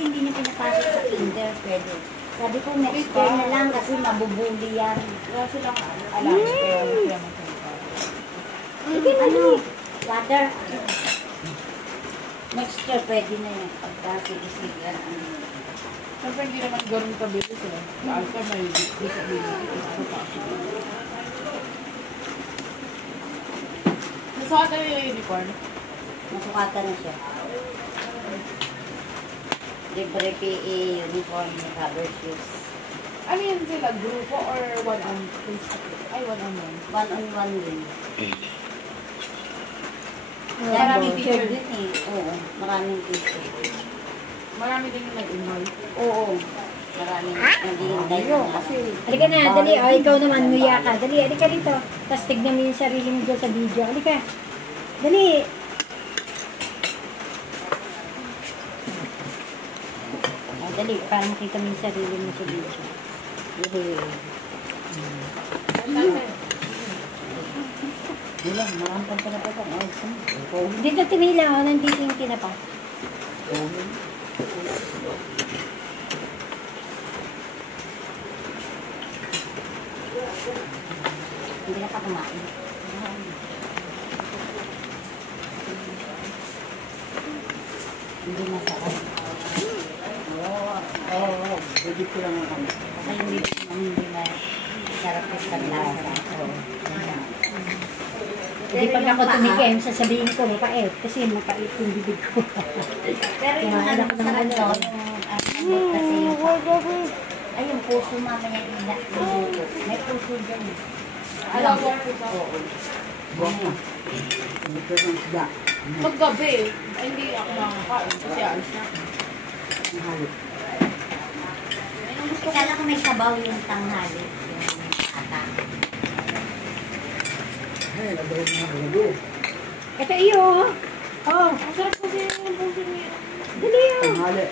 hindi niya pinapasok sa kinder, pwede. Sabi ko, next year na lang kasi mabubuli yan. Wala silang alam. Ano? Water. Next year, pwede na yan. Pagka-sige-sige yan. Siyempre, hindi naman gano'n kabilis eh. Dahil ka may disability. Nasukatan na yung uniform? Nasukatan na siya. Libre PE, uniform, cover shoes. Ano yan sila? Grupo or one-on-one? Ay, one-on-one. One-on-one din. Maraming teacher din eh. Oo, maraming teacher. Marami din yung nag-enroll. Oo. Maraming nag-iintay na kasi. Halika na, dali. O, ikaw naman, nguya ka. Dali, halika dito. Tapos tignan mo yung sarili mo dyan sa video. Halika. Dali. Dali, para makita mo yung sarili mo sa video. Wala, marami pang pinapasok. Dito tumila, o. Nandito yung tinapa. Hindi na pa kumain. Hindi masarap. Oo. Hindi ko lang ako. Kasi hindi masarap yung panlasa. Hindi pag ako tumikim, sasabihin ko mapait. Kasi mapait yung bibig ko. Pero yung ano masarap no, yung kasi yung ay, yung puso mamaya yung may puso dyan. Alam mo po sa... Oo. Maggabi, hindi ako makakain kasi alis na. Kala ko may sabaw yung tanghali. Yung ata. Ito iyo. Oh. Ang sarap kasi yung puso niya. Dali yun. Tanghali.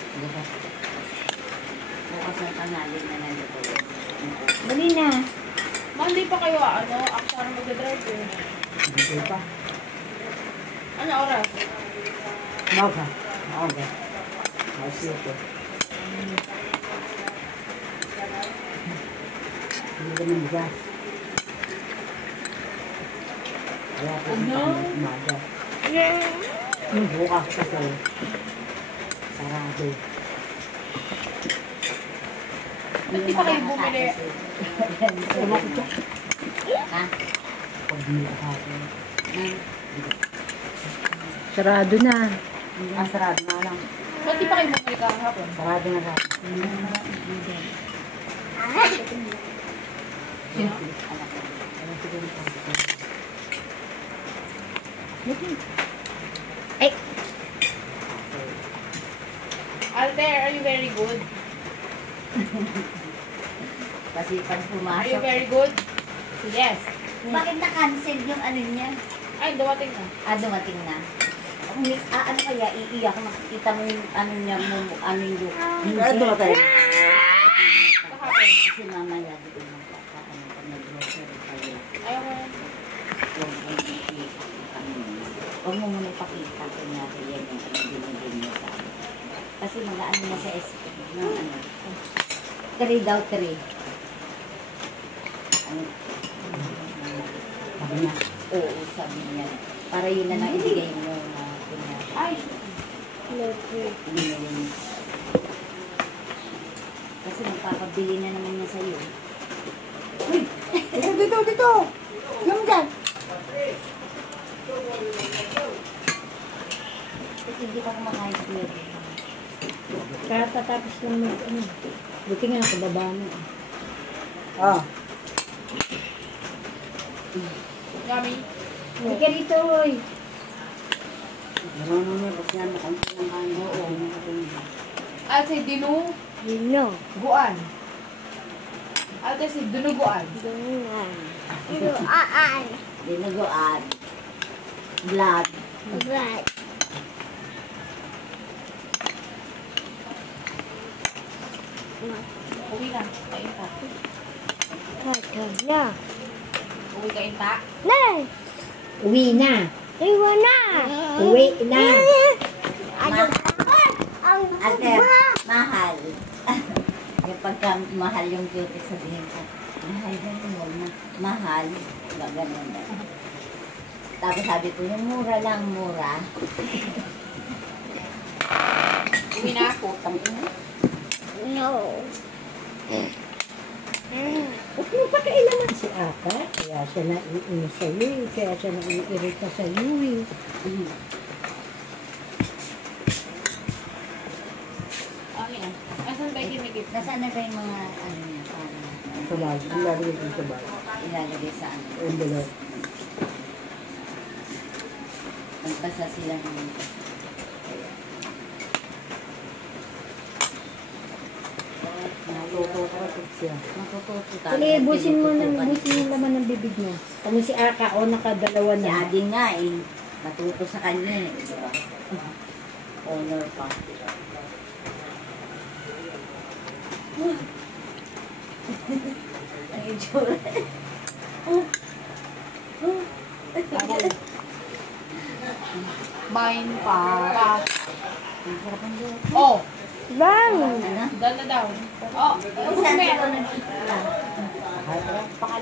Bukas ng tanghali na nandito. Dali na. Monday pa kayo, aksara mag-drive eh. Hindi pa. Ano oras? Maga. Maga. Masito. Hindi ka ng gas. Wala pa ng maga. Bukas kasi. Sarado. Hindi pa kayo bumili. Ha? Pag-bili ako. Sarado na. Sarado na lang. Ba't di pa kayo bumili kahapon? Sarado na lang. Sino? Ay! Alter, are you very good? Kasi pag Are you pumasok. very good? Yes. Bakit na-cancel yung ano niya? Ay, dumating na. Dumating na. Ano kaya, iiyak, makikita mo yung ano niya, ano yung look. Dumating. Kahapon. Kasi mamaya, di ko magkakaano pag nag-grocery kayo. Ayaw ko yan. Huwag mo muna ipakita kung natin yan yung binigay niya sa akin. Kasi mag-ano na sa SP. Ng ano. 3 daw 3. Sabi niya, oo, sabi niya. Para yun na lang ibigay mo na kunyari. Ay! Kasi magpapabili na naman niya sa'yo. Uy! Dito! Yung dyan! Kasi hindi pa kumakain sa kuya. Katatapos lang mag ano. Buti nga ako baba mo. Oh. Yummy. Hindi ka dito, oy. Marunong niya, pag yan, makampi ng kain. Oo. Ate, dinu... Dino. Guan. Ate, si dinuguan. Dinuan. Dinuguan. Blood. Right. Uwi na. Kain pa. Na. Uwi kain pa. Nay! Uwi na. Iwan na. Uwi na. Alter, Mahal. Yung pagka mahal yung beauty, sabihin ko, mahal ganun mo na. Mahal. Ganun na. Tapos sabi ko, yung mura lang, mura. Uwi na ako. No. Huwag mo pa kailangan si Aka. Kaya siya naiinis sa'yo eh. Kaya siya naiirita sa'yo eh. Okay na. Asan ba yung kinikip? Nasaan na ba yung mga, ano niya, Sa bag, ilalagay din sa bag. ilalagay sa ano? Envelope. Nagpasa sila ng Natutukatot siya. matututo tayo. Kali, busin mo yung laman ng bibig niya. Kung si Aka o nakadalawa Si na. Adi nga eh, natuto sa kanya eh, di ba? Honor pa. Ang itsura. Mine para. Ang sarap ang doon. Oh! Bang! Ano? Dala daw. Oh! Saan Ume! ka nag-iitla?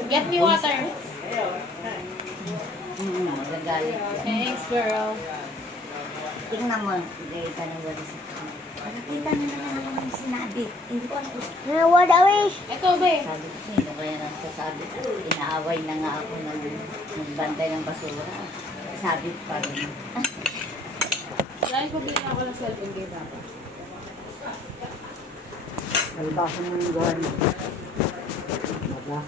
Get me water. Magagalit yan. Thanks, girl. Tingnan mo, gaya ka ng wala sa kanya. Nakikita na naman ako ng sinabi. Hindi ko alam kung Nawala wish! Ito, be. sabi ko, sino kaya nagsasabi ko? Inaaway na nga ako ng nagbantay ng basura. Sabi ko pa rin. Lagi ko bilhin ako ng cellphone kay Papa. Albasan mo yung gawa niya. Diba?